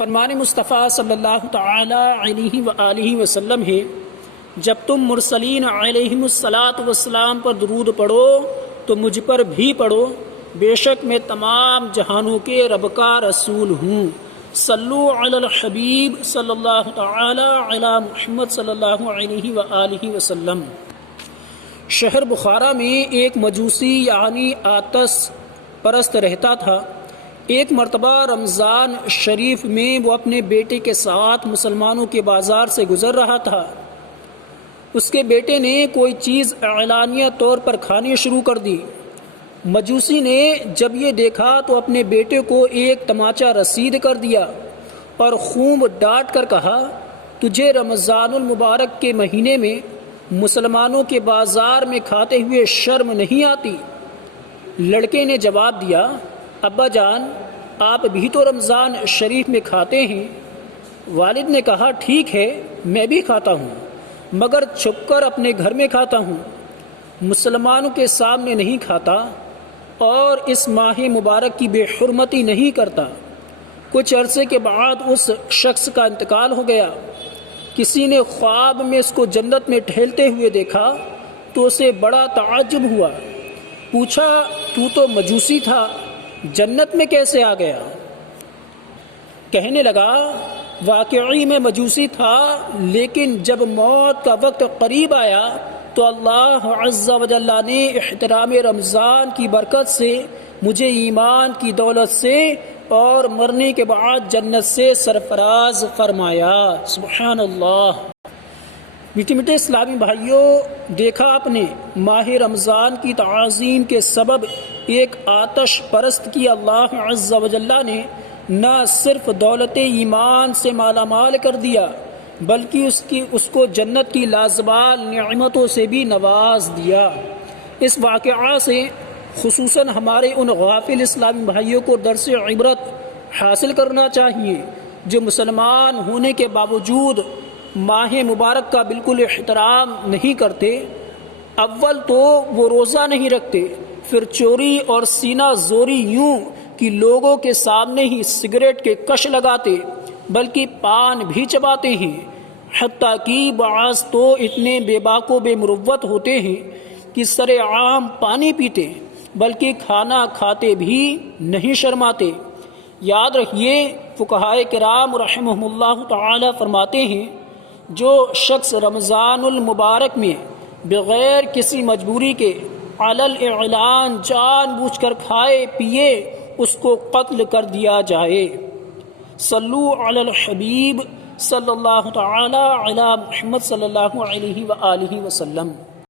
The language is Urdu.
فرمان مصطفیٰ صلی اللہ تعالی علیہ وآلہ وسلم ہے، جب تم مرسلین علیہم الصلاۃ والسلام پر درود پڑھو تو مجھ پر بھی پڑھو، بے شک میں تمام جہانوں کے رب کا رسول ہوں۔ صلو علی الحبیب صلی اللہ تعالی علی محمد صلی اللہ علیہ وآلہ وسلم۔ شہر بخارا میں ایک مجوسی یعنی آتش پرست رہتا تھا۔ ایک مرتبہ رمضان شریف میں وہ اپنے بیٹے کے ساتھ مسلمانوں کے بازار سے گزر رہا تھا۔ اس کے بیٹے نے کوئی چیز اعلانیہ طور پر کھانی شروع کر دی۔ مجوسی نے جب یہ دیکھا تو اپنے بیٹے کو ایک تماچا رسید کر دیا اور خوب ڈانٹ کر کہا، تجھے رمضان المبارک کے مہینے میں مسلمانوں کے بازار میں کھاتے ہوئے شرم نہیں آتی؟ لڑکے نے جواب دیا، ابا جان آپ بھی تو رمضان شریف میں کھاتے ہیں۔ والد نے کہا، ٹھیک ہے میں بھی کھاتا ہوں، مگر چھپ کر اپنے گھر میں کھاتا ہوں، مسلمانوں کے سامنے نہیں کھاتا اور اس ماہ مبارک کی بے حرمتی نہیں کرتا۔ کچھ عرصے کے بعد اس شخص کا انتقال ہو گیا۔ کسی نے خواب میں اس کو جنت میں ٹہلتے ہوئے دیکھا تو اسے بڑا تعجب ہوا۔ پوچھا، تو تو مجوسی تھا، جنت میں کیسے آ گیا؟ کہنے لگا، واقعی میں مجوسی تھا، لیکن جب موت کا وقت قریب آیا تو اللہ عز و جل نے احترام رمضان کی برکت سے مجھے ایمان کی دولت سے اور مرنے کے بعد جنت سے سرفراز فرمایا۔ سبحان اللہ۔ میٹھے میٹھے اسلامی بھائیوں، دیکھا آپ نے ماہ رمضان کی تعظیم کے سبب ایک آتش پرست کی اللہ عز و جل نے نہ صرف دولت ایمان سے مالا مال کر دیا بلکہ اس کو جنت کی لازوال نعمتوں سے بھی نواز دیا۔ اس واقعہ سے خصوصاً ہمارے ان غافل اسلامی بھائیوں کو درس عبرت حاصل کرنا چاہیے جو مسلمان ہونے کے باوجود ماہ مبارک کا بالکل احترام نہیں کرتے۔ اول تو وہ روزہ نہیں رکھتے، پھر چوری اور سینہ زوری یوں کہ لوگوں کے سامنے ہی سگریٹ کے کش لگاتے بلکہ پان بھی چباتے ہیں، حتیٰ کہ بعض تو اتنے بے باک و بے مروت ہوتے ہیں کہ سر عام پانی پیتے بلکہ کھانا کھاتے بھی نہیں شرماتے۔ یاد رکھیے، فقہائے کرام رحمہم اللہ تعالی فرماتے ہیں، جو شخص رمضان المبارک میں بغیر کسی مجبوری کے علی الاعلان جان بوجھ کر کھائے پیے اس کو قتل کر دیا جائے۔ صلو علی الحبیب صلی اللہ تعالی علی محمد صلی اللہ علیہ وآلہ وسلم۔